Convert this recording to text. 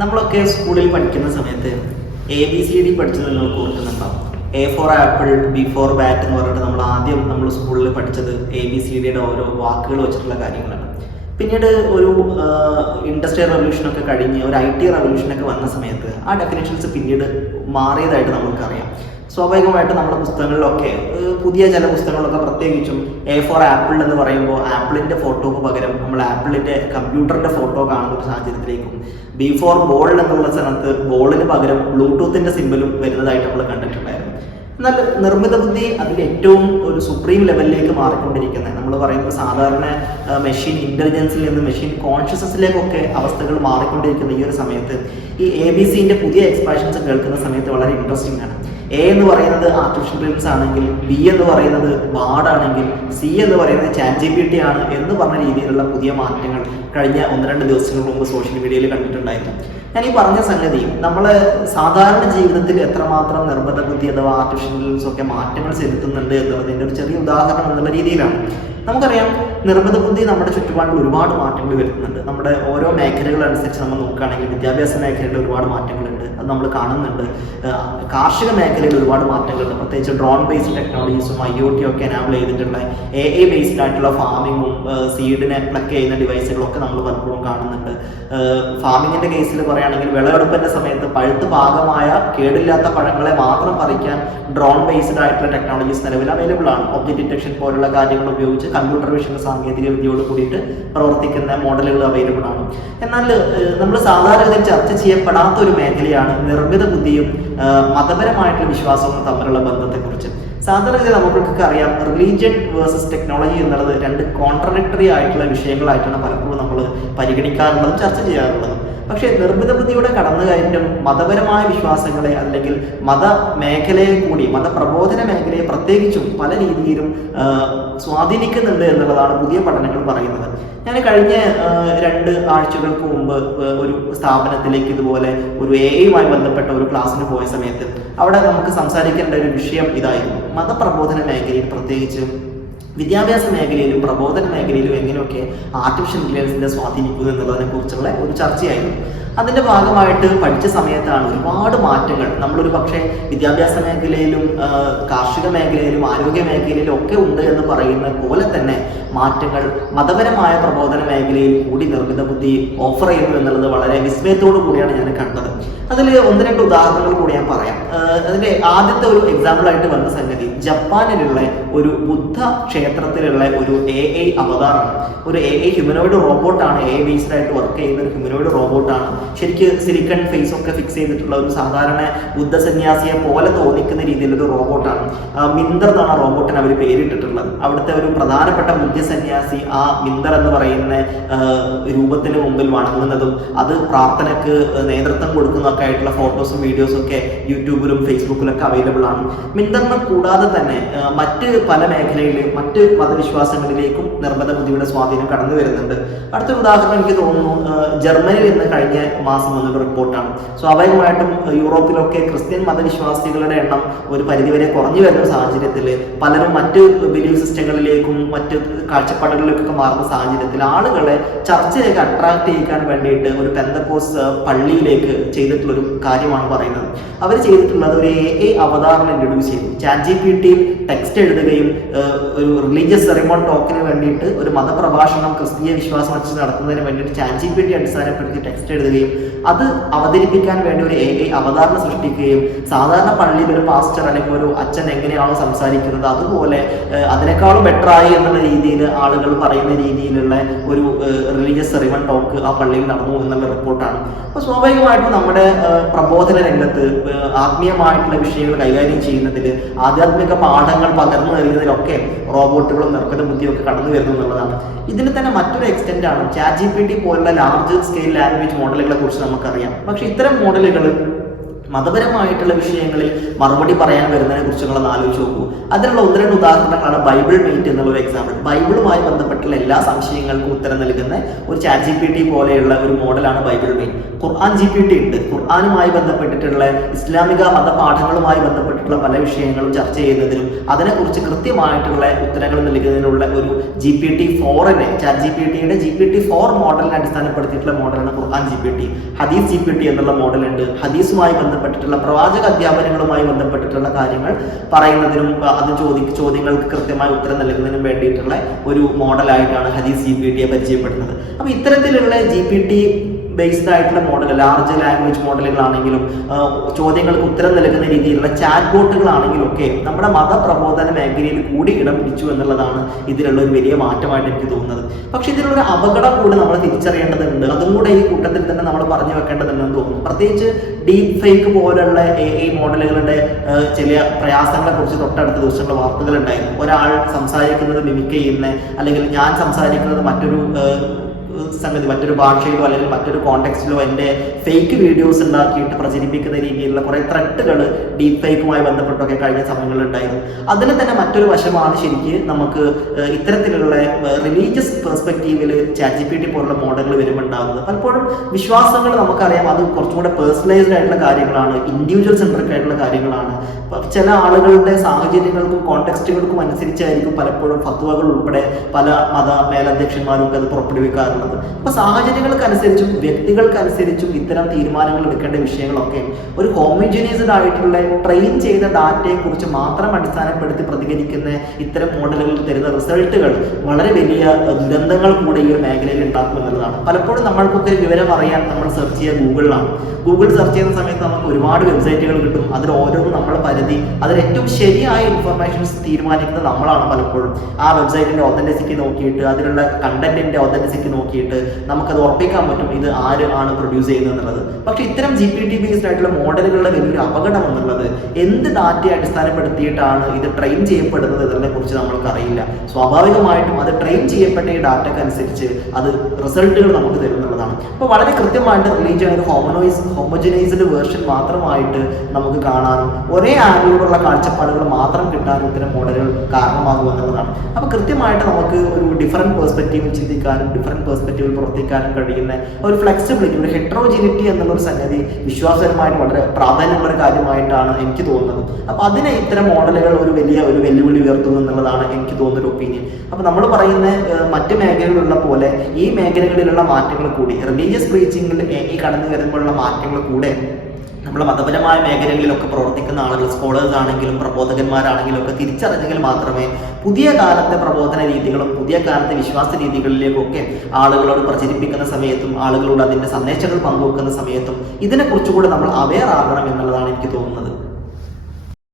നമ്മളൊക്കെ സ്കൂളിൽ പഠിക്കുന്ന സമയത്ത് ABCD പഠിച്ചത് നിങ്ങൾക്ക് ഓർക്കുന്നുണ്ടാവും. A four apple, B four bat എന്ന് പറഞ്ഞിട്ട് നമ്മൾ സ്കൂളിൽ പഠിച്ചത് ABCDയുടെ ഓരോ വാക്കുകൾ വെച്ചിട്ടുള്ള കാര്യങ്ങളാണ്. പിന്നീട് ഒരു ഇൻഡസ്ട്രിയൽ റവല്യൂഷനൊക്കെ കഴിഞ്ഞ് ഒരു IT റവല്യൂഷനൊക്കെ വന്ന സമയത്ത് ആ ഡെഫിനേഷൻസ് പിന്നീട് മാറിയതായിട്ട് നമുക്കറിയാം. സ്വാഭാവികമായിട്ട് നമ്മുടെ പുസ്തകങ്ങളിലൊക്കെ പുതിയ ചില പുസ്തകങ്ങളിലൊക്കെ പ്രത്യേകിച്ചും A ഫോർ ആപ്പിൾ എന്ന് പറയുമ്പോൾ ആപ്പിളിൻ്റെ ഫോട്ടോക്ക് പകരം നമ്മൾ ആപ്പിളിൻ്റെ കമ്പ്യൂട്ടറിൻ്റെ ഫോട്ടോ കാണുന്ന ഒരു സാഹചര്യത്തിലേക്കും B ഫോർ ബോൾ എന്നുള്ള സ്ഥലത്ത് ബോളിന് പകരം ബ്ലൂടൂത്തിൻ്റെ സിമ്പലും വരുന്നതായിട്ട് നമ്മൾ കണ്ടിട്ടുണ്ടായിരുന്നു. എന്നാൽ നിർമ്മിത ബുദ്ധി അതിൽ ഏറ്റവും ഒരു സുപ്രീം ലെവലിലേക്ക് മാറിക്കൊണ്ടിരിക്കുന്നത് നമ്മൾ പറയുന്നത് സാധാരണ മെഷീൻ ഇൻ്റലിജൻസിൽ നിന്ന് മെഷീൻ കോൺഷ്യസ്നസ്സിലേക്കൊക്കെ അവസ്ഥകൾ മാറിക്കൊണ്ടിരിക്കുന്ന ഈ ഒരു സമയത്ത് ഈ ABCൻ്റെ പുതിയ എക്സ്പാൻഷൻസ് കേൾക്കുന്ന സമയത്ത് വളരെ ഇൻട്രസ്റ്റിംഗ് ആണ്. A എന്ന് പറയുന്നത് ആർട്ടിഫിഷ്യൽ ഇന്റലിജൻസ് ആണെങ്കിൽ, B എന്ന് പറയുന്നത് ബാർഡാണെങ്കിൽ, C എന്ന് പറയുന്നത് ChatGPT ആണ് എന്ന് പറഞ്ഞ രീതിയിലുള്ള പുതിയ മാറ്റങ്ങൾ കഴിഞ്ഞ 1-2 ദിവസങ്ങൾക്ക് മുമ്പ് സോഷ്യൽ മീഡിയയിൽ കണ്ടിട്ടുണ്ടായിരുന്നു. ഞാൻ ഈ പറഞ്ഞ സംഗതി നമ്മൾ സാധാരണ ജീവിതത്തിൽ എത്രമാത്രം നിർമ്മിത ബുദ്ധി അഥവാ ആർട്ടിഫിഷ്യൽ ഇന്റലിജൻസ് ഒക്കെ മാറ്റങ്ങൾ ചെലുത്തുന്നുണ്ട് എന്നുള്ളതിൻ്റെ ഒരു ചെറിയ ഉദാഹരണം എന്നുള്ള രീതിയിലാണ്. നമുക്കറിയാം നിർമ്മിത ബുദ്ധി നമ്മുടെ ചുറ്റുപാടിൽ ഒരുപാട് മാറ്റങ്ങൾ വരുത്തുന്നുണ്ട്. നമ്മുടെ ഓരോ മേഖലകളനുസരിച്ച് നമ്മൾ നോക്കുകയാണെങ്കിൽ വിദ്യാഭ്യാസ മേഖലയിൽ ഒരുപാട് മാറ്റങ്ങളുണ്ട്, അത് നമ്മൾ കാണുന്നുണ്ട്. കാർഷിക മേഖലയിൽ ഒരുപാട് മാറ്റങ്ങളുണ്ട്, പ്രത്യേകിച്ച് ഡ്രോൺ ബേസ്ഡ് ടെക്നോളജീസും IoT ഒക്കെ എനാബിൾ ചെയ്തിട്ടുള്ള AI ബേസ്ഡ് ആയിട്ടുള്ള ഫാമിങ്ങും സീഡിനെ പ്ലക്ക് ചെയ്യുന്ന ഡിവൈസുകളൊക്കെ നമ്മൾ പലപ്പോഴും കാണുന്നുണ്ട്. ഫാമിങ്ങിൻ്റെ കേസിൽ പറയുകയാണെങ്കിൽ വിളവെടുപ്പിൻ്റെ സമയത്ത് പഴുത്ത് പാകമായ കേടില്ലാത്ത പഴങ്ങളെ മാത്രം പറിക്കാൻ ഡ്രോൺ ബേസ്ഡ് ആയിട്ടുള്ള ടെക്നോളജീസ് നിലവിൽ അവൈലബിൾ ആണ്. ഒബ്ജക്റ്റ് ഡിറ്റക്ഷൻ പോലുള്ള കാര്യങ്ങൾ ഉപയോഗിച്ച് കമ്പ്യൂട്ടർ വിഷൻ സാങ്കേതിക വിദ്യയോട് കൂടിയിട്ട് പ്രവർത്തിക്കുന്ന മോഡലുകൾ അവൈലബിൾ ആണ്. എന്നാൽ നമ്മൾ സാധാരണ ചർച്ച ചെയ്യപ്പെടാത്ത ഒരു മേഖലയാണ് നിർമ്മിത ബുദ്ധിയും മതപരമായിട്ടുള്ള വിശ്വാസവും തമ്മിലുള്ള ബന്ധത്തെക്കുറിച്ച്. സാധാരണ നമുക്കൊക്കെ അറിയാം റിലീജിയൻ വേഴ്സസ് ടെക്നോളജി എന്നുള്ളത് രണ്ട് കോൺട്രഡിക്ടറി ആയിട്ടുള്ള വിഷയങ്ങളായിട്ടാണ് പലപ്പോഴും നമ്മൾ പരിഗണിക്കാറുള്ളതും ചർച്ച ചെയ്യാറുള്ളതും. പക്ഷേ നിർമ്മിത ബുദ്ധിയുടെ കടന്നുകയറ്റം മതപരമായ വിശ്വാസങ്ങളെ അല്ലെങ്കിൽ മത മേഖലയെ കൂടി മതപ്രബോധന മേഖലയെ പ്രത്യേകിച്ചും പല രീതിയിലും സ്വാധീനിക്കുന്നുണ്ട് എന്നുള്ളതാണ് പുതിയ പഠനങ്ങൾ പറയുന്നത്. ഞാൻ കഴിഞ്ഞ 2 ആഴ്ചകൾക്ക് മുമ്പ് ഒരു സ്ഥാപനത്തിലേക്ക് ഇതുപോലെ ഒരു AI-യുമായി ബന്ധപ്പെട്ട ഒരു ക്ലാസ്സിന് പോയ സമയത്ത് അവിടെ നമുക്ക് സംസാരിക്കേണ്ട ഒരു വിഷയം ഇതായിരുന്നു. മതപ്രബോധന മേഖലയിൽ പ്രത്യേകിച്ച് വിദ്യാഭ്യാസ മേഖലയിലും പ്രബോധന മേഖലയിലും എങ്ങനെയൊക്കെ ആർട്ടിഫിഷ്യൽ ഇന്റലിജൻസിനെ സ്വാധീനിക്കുന്നു എന്നുള്ളതിനെ കുറിച്ചുള്ള ഒരു ചർച്ചയായിരുന്നു. അതിൻ്റെ ഭാഗമായിട്ട് പഠിച്ച സമയത്താണ് ഒരുപാട് മാറ്റങ്ങൾ നമ്മളൊരു പക്ഷേ വിദ്യാഭ്യാസ മേഖലയിലും കാർഷിക മേഖലയിലും ആരോഗ്യ മേഖലയിലും ഒക്കെ ഉണ്ട് എന്ന് പറയുന്ന പോലെ തന്നെ മാറ്റങ്ങൾ മതപരമായ പ്രബോധന മേഖലയിൽ കൂടി നിർമ്മിത ബുദ്ധി ഓഫർ ചെയ്യുന്നു എന്നുള്ളത് വളരെ വിസ്മയത്തോടു കൂടിയാണ് ഞാൻ കണ്ടത്. അതിൽ 1-2 ഉദാഹരണങ്ങൾ കൂടി ഞാൻ പറയാം. അതിൻ്റെ ആദ്യത്തെ ഒരു എക്സാമ്പിളായിട്ട് വന്ന സംഗതി ജപ്പാനിലുള്ള ഒരു ബുദ്ധ ക്ഷേത്രത്തിലുള്ള ഒരു AI അവതാറാണ്. ഒരു AI ഹ്യൂമനോയിഡ് റോബോട്ടാണ്, AI ബേസ്ഡ് ആയിട്ട് വർക്ക് ചെയ്യുന്ന ഒരു ഹ്യൂമനോയിഡ് റോബോട്ടാണ്. ശരിക്ക് സിലിക്കൺ ഫേസ് ഒക്കെ ഫിക്സ് ചെയ്തിട്ടുള്ള ഒരു സാധാരണ ബുദ്ധ സന്യാസിയെ പോലെ തോന്നിക്കുന്ന രീതിയിലൊരു റോബോട്ടാണ്. മിന്തർ എന്നാണ് റോബോട്ടിന് അവർ പേരിട്ടിട്ടുള്ളത്. അവിടുത്തെ ഒരു പ്രധാനപ്പെട്ട ബുദ്ധ സന്യാസി ആ മിന്തർ എന്ന് പറയുന്ന രൂപത്തിന് മുമ്പിൽ വണങ്ങുന്നതും അത് പ്രാർത്ഥനയ്ക്ക് നേതൃത്വം കൊടുക്കുന്നതൊക്കെ ആയിട്ടുള്ള ഫോട്ടോസും വീഡിയോസും ഒക്കെ യൂട്യൂബിലും ഫേസ്ബുക്കിലൊക്കെ അവൈലബിൾ ആണ്. മിന്തറിനെ കൂടാതെ തന്നെ മറ്റ് പല മേഖലയിലും മറ്റ് മതവിശ്വാസങ്ങളിലേക്കും നിർമ്മിത ബുദ്ധിയുടെ സ്വാധീനം കടന്നു വരുന്നുണ്ട്. അടുത്തൊരു ഉദാഹരണം എനിക്ക് തോന്നുന്നു ജർമ്മനിയിൽ നിന്ന് കഴിഞ്ഞ മാസം വന്നൊരു റിപ്പോർട്ടാണ്. സ്വാഭാവികമായിട്ടും യൂറോപ്പിലൊക്കെ ക്രിസ്ത്യൻ മതവിശ്വാസികളുടെ എണ്ണം ഒരു പരിധിവരെ കുറഞ്ഞു വരുന്ന സാഹചര്യത്തിൽ പലരും മറ്റ് ബിലീഫ് സിസ്റ്റങ്ങളിലേക്കും മറ്റ് കാഴ്ചപ്പാടുകളിലേക്കൊക്കെ മാറുന്ന സാഹചര്യത്തിൽ ആളുകളെ ചർച്ചയിലേക്ക് അട്രാക്ട് ചെയ്യിക്കാൻ വേണ്ടിയിട്ട് ഒരു പെന്തക്കോസ് പള്ളിയിലേക്ക് ചെയ്തിട്ടുള്ളൊരു കാര്യമാണ് പറയുന്നത്. അവർ ചെയ്തിട്ടുള്ളത് ഒരു AI അവതാറിനെ ഇൻട്രൊഡ്യൂസ് ചെയ്തു. ChatGPT ടെക്സ്റ്റ് എഴുതുകയും ഒരു റിലീജിയസ് സെറിമോൺ ടോക്കിന് വേണ്ടിയിട്ട് ഒരു മതപ്രഭാഷണം ക്രിസ്തീയ വിശ്വാസം വെച്ച് നടത്തുന്നതിന് വേണ്ടിയിട്ട് ChatGPT അടിസ്ഥാനപ്പെടുത്തി ടെക്സ്റ്റ് എഴുതുകയും അത് അവതരിപ്പിക്കാൻ വേണ്ടി ഒരു AI അവതാറിനെ സൃഷ്ടിക്കുകയും സാധാരണ പള്ളിയിൽ ഒരു പാസ്റ്റർ അല്ലെങ്കിൽ ഒരു അച്ഛൻ എങ്ങനെയാണോ സംസാരിക്കുന്നത് അതുപോലെ അതിനേക്കാളും ബെറ്റർ ആയി എന്നുള്ള രീതിയിൽ ആളുകൾ പറയുന്ന രീതിയിലുള്ള ഒരു റിലീജിയസ് സെറിമൺ ടോക്ക് ആ പള്ളിയിൽ നടന്നു എന്നുള്ള റിപ്പോർട്ടാണ്. അപ്പോൾ സ്വാഭാവികമായിട്ടും നമ്മുടെ പ്രബോധന രംഗത്ത് ആത്മീയമായിട്ടുള്ള വിഷയങ്ങൾ കൈകാര്യം ചെയ്യുന്നതിൽ ആധ്യാത്മിക പാഠങ്ങൾ പകർന്നു നൽകുന്നതിലൊക്കെ റോബോട്ടുകളും നിർമ്മിത ബുദ്ധിയും ഒക്കെ കടന്നു വരുന്നു എന്നുള്ളതാണ്. ഇതിന് തന്നെ മറ്റൊരു എക്സ്റ്റെന്റ് ആണ് ChatGPT പോലുള്ള ലാർജ് സ്കെയിൽ ലാംഗ്വേജ് മോഡലുകളെ കുറിച്ച് നമുക്കറിയാം. പക്ഷെ ഇത്തരം മോഡലുകൾ മതപരമായിട്ടുള്ള വിഷയങ്ങളിൽ മറുപടി പറയാൻ വരുന്നതിനെ കുറിച്ച് നിങ്ങളൊന്ന് ആലോചിച്ച് നോക്കൂ. അതിനുള്ള 1-2 ഉദാഹരണങ്ങളാണ് ബൈബിൾ മെയ്റ്റ് എന്നുള്ള ഒരു എക്സാമ്പിൾ. ബൈബിളുമായി ബന്ധപ്പെട്ടുള്ള എല്ലാ സംശയങ്ങൾക്കും ഉത്തരം നൽകുന്ന ഒരു ചാറ്റ് GPT പോലെയുള്ള ഒരു മോഡലാണ് ബൈബിൾ മെയ്റ്റ്. ഖുർആൻ GPT ഉണ്ട്. ഖുർആനുമായി ബന്ധപ്പെട്ടിട്ടുള്ള ഇസ്ലാമിക മതപാഠങ്ങളുമായി ബന്ധപ്പെട്ടിട്ടുള്ള പല വിഷയങ്ങളും ചർച്ച ചെയ്യുന്നതിനും അതിനെക്കുറിച്ച് കൃത്യമായിട്ടുള്ള ഉത്തരങ്ങൾ നൽകുന്നതിനുള്ള ഒരു GPT-4നെ ചാറ്റ് GPTയുടെ GPT-4 മോഡലിനെ അടിസ്ഥാനപ്പെടുത്തിയിട്ടുള്ള മോഡലാണ് ഖുർആൻ GPT. ഹദീസ് GPT എന്നുള്ള മോഡലുണ്ട്. ഹദീസുമായി ബന്ധപ്പെട്ടിട്ടുള്ള പ്രവാചക അധ്യാപനങ്ങളുമായി ബന്ധപ്പെട്ടിട്ടുള്ള കാര്യങ്ങൾ പറയുന്നതിനും അത് ചോദ്യങ്ങൾക്ക് കൃത്യമായി ഉത്തരം നൽകുന്നതിനും വേണ്ടിയിട്ടുള്ള ഒരു മോഡലായിട്ടാണ് ഹദീസ് GPTയെ പരിചയപ്പെടുന്നത്. അപ്പോൾ ഇത്തരത്തിലുള്ള GPT ബേസ്ഡ് ആയിട്ടുള്ള മോഡൽ, ലാർജ് ലാംഗ്വേജ് മോഡലുകളാണെങ്കിലും ചോദ്യങ്ങൾക്ക് ഉത്തരം നൽകുന്ന രീതിയിലുള്ള ചാറ്റ് ബോട്ടുകളാണെങ്കിലും ഒക്കെ നമ്മുടെ മതപ്രബോധന മേഖലയിൽ കൂടി ഇടം പിടിച്ചു എന്നുള്ളതാണ് ഇതിലുള്ള ഒരു വലിയ മാറ്റമായിട്ട് എനിക്ക് തോന്നുന്നത്. പക്ഷെ ഇതിലുള്ളൊരു അപകടം കൂടി നമ്മൾ തിരിച്ചറിയേണ്ടതുണ്ട്. അതും കൂടെ ഈ കൂട്ടത്തിൽ തന്നെ നമ്മൾ പറഞ്ഞു വെക്കേണ്ടതുണ്ടെന്ന് തോന്നുന്നു. പ്രത്യേകിച്ച് ഡീപ് ഫേക്ക് പോലുള്ള AI മോഡലുകളുടെ ചില പ്രയാസങ്ങളെ കുറിച്ച് തൊട്ടടുത്ത ദിവസങ്ങളിൽ വാർത്തകൾ ഉണ്ടായിരുന്നു. ഒരാൾ സംസാരിക്കുന്നത് മിമിക് ചെയ്യുന്ന, അല്ലെങ്കിൽ ഞാൻ സംസാരിക്കുന്നത് മറ്റൊരു ഭാഷയിലോ അല്ലെങ്കിൽ മറ്റൊരു കോണ്ടെക്സ്റ്റിലോ എൻ്റെ ഫേക്ക് വീഡിയോസ് ഉണ്ടാക്കിയിട്ട് പ്രചരിപ്പിക്കുന്ന രീതിയിലുള്ള കുറേ ത്രെട്ടുകൾ ഡീപ് ഫേക്കുമായി ബന്ധപ്പെട്ടൊക്കെ കഴിഞ്ഞ സമയങ്ങളിലുണ്ടായിരുന്നു. അതിന് തന്നെ മറ്റൊരു വശമാണ് ശരിക്ക് നമുക്ക് ഇത്തരത്തിലുള്ള റിലീജിയസ് പെർസ്പെക്റ്റീവിൽ ചാറ്റ് GPT പോലുള്ള മോഡലുകൾ വരുമ്പോണ്ടാകുന്നത്. പലപ്പോഴും വിശ്വാസങ്ങൾ നമുക്കറിയാം, അത് കുറച്ചുകൂടെ പേഴ്സണലൈസ്ഡ് ആയിട്ടുള്ള കാര്യങ്ങളാണ്, ഇൻഡിവിജ്വൽ സെൻട്രിക് ആയിട്ടുള്ള കാര്യങ്ങളാണ്. ചില ആളുകളുടെ സാഹചര്യങ്ങൾക്കും കോണ്ടെക്സ്റ്റുകൾക്കും അനുസരിച്ചായിരിക്കും പലപ്പോഴും ഫത്വകൾ ഉൾപ്പെടെ പല മത മേലധ്യക്ഷന്മാരും അത് പുറപ്പെടുവിക്കാറുള്ളത്. അപ്പൊ സാഹചര്യങ്ങൾക്കനുസരിച്ചും വ്യക്തികൾക്കനുസരിച്ചും ഇത്തരം തീരുമാനങ്ങൾ എടുക്കേണ്ട വിഷയങ്ങളൊക്കെ ഒരു ഹോമോജനൈസ്ഡ് ആയിട്ടുള്ള ട്രെയിൻ ചെയ്ത ഡാറ്റയെ കുറിച്ച് മാത്രം അടിസ്ഥാനപ്പെടുത്തി പ്രതികരിക്കുന്ന ഇത്തരം മോഡലുകളിൽ തരുന്ന റിസൾട്ടുകൾ വളരെ വലിയ ദുരന്തങ്ങൾ കൂടെ ഈ ഒരു മേഖലയിൽ ഉണ്ടാക്കും എന്നുള്ളതാണ്. പലപ്പോഴും നമ്മൾക്കൊക്കെ ഒരു വിവരം അറിയാൻ നമ്മൾ സെർച്ച് ചെയ്യുക ഗൂഗിളിലാണ്. ഗൂഗിൾ സെർച്ച് ചെയ്യുന്ന സമയത്ത് നമുക്ക് ഒരുപാട് വെബ്സൈറ്റുകൾ കിട്ടും. അതിൽ ഓരോന്നും നമ്മളെ പരിധി, അതിൽ ഏറ്റവും ശരിയായ ഇൻഫർമേഷൻസ് തീരുമാനിക്കുന്നത് നമ്മളാണ്. പലപ്പോഴും ആ വെബ്സൈറ്റിന്റെ ഒതന്റിസിറ്റി നോക്കിയിട്ട്, അതിലുള്ള കണ്ടന്റിന്റെ ഒതന്റിസിറ്റി നോക്കിയിട്ട് നമുക്കത് ഉറപ്പിക്കാൻ പറ്റും ഇത് ആര് ആണ് പ്രൊഡ്യൂസ് ചെയ്യുന്നത് എന്നുള്ളത്. പക്ഷെ ഇത്തരം GPT ബേസ്ഡ് ആയിട്ടുള്ള മോഡലുകളുടെ വലിയൊരു അപകടം എന്നുള്ളത് എന്ത് ഡാറ്റയെ അടിസ്ഥാനപ്പെടുത്തിയിട്ടാണ് ഇത് ട്രെയിൻ ചെയ്യപ്പെടുന്നത് എന്നതിനെ കുറിച്ച് നമ്മൾക്ക് അറിയില്ല. സ്വാഭാവികമായിട്ടും അത് ട്രെയിൻ ചെയ്യപ്പെട്ട ഈ ഡാറ്റയ്ക്ക് അനുസരിച്ച് അത് റിസൾട്ടുകൾ നമുക്ക് തരുന്നുള്ളതാണ്. അപ്പോൾ വളരെ കൃത്യമായിട്ട് റിലീജിയൻ ഒരു ഹോമോജനൈസ്ഡ് വേർഷൻ മാത്രമായിട്ട് നമുക്ക് കാണാനും ഒരേ ആംഗിളിലുള്ള കാഴ്ചപ്പാടുകൾ മാത്രം കിട്ടാനും ഇത്തരം മോഡലുകൾ കാരണമാകുമെന്നുള്ളതാണ്. അപ്പോൾ കൃത്യമായിട്ട് നമുക്ക് ഒരു ഡിഫറൻറ്റ് പെർസ്പെക്റ്റീവിൽ ചിന്തിക്കാനും ഡിഫറൻറ്റ് പെർസ്പെക്റ്റീവിൽ പ്രവർത്തിക്കാനും കഴിയുന്ന ഒരു ഫ്ലെക്സിബിലിറ്റി, ഒരു ഹെട്രോജിനിറ്റി എന്നുള്ളൊരു സംഗതി വിശ്വാസപരമായിട്ട് വളരെ പ്രാധാന്യമുള്ള ഒരു കാര്യമായിട്ടാണ് എനിക്ക് തോന്നുന്നത്. അപ്പോൾ അതിനെ ഇത്തരം മോഡലുകൾ ഒരു വെല്ലുവിളി ഉയർത്തുന്നു എന്നുള്ളതാണ് എനിക്ക് തോന്നുന്ന ഒരു ഒപ്പീനിയൻ. അപ്പോൾ നമ്മൾ പറയുന്ന മറ്റ് മേഖലകളിലുള്ള പോലെ ഈ മേഖലകളിലുള്ള മാറ്റങ്ങൾ കൂടി, റിലീജിയസ് പ്രീച്ചിങ്ങിൽ ഈ കടന്നു വരുമ്പോഴുള്ള മാറ്റങ്ങൾ കൂടെ നമ്മുടെ മതപരമായ മേഖലകളിലൊക്കെ പ്രവർത്തിക്കുന്ന ആളുകൾ, സ്കോളേഴ്സ് ആണെങ്കിലും പ്രബോധകന്മാരാണെങ്കിലും ഒക്കെ തിരിച്ചറിഞ്ഞെങ്കിൽ മാത്രമേ പുതിയ കാലത്തെ പ്രബോധന രീതികളും പുതിയ കാലത്തെ വിശ്വാസ രീതികളിലേക്കൊക്കെ ആളുകളോട് പ്രചരിപ്പിക്കുന്ന സമയത്തും ആളുകളോട് അതിൻ്റെ സന്ദേശങ്ങൾ പങ്കുവെക്കുന്ന സമയത്തും ഇതിനെക്കുറിച്ചുകൂടെ നമ്മൾ അവെയർ ആകണം എന്നുള്ളതാണ് എനിക്ക് തോന്നുന്നത്.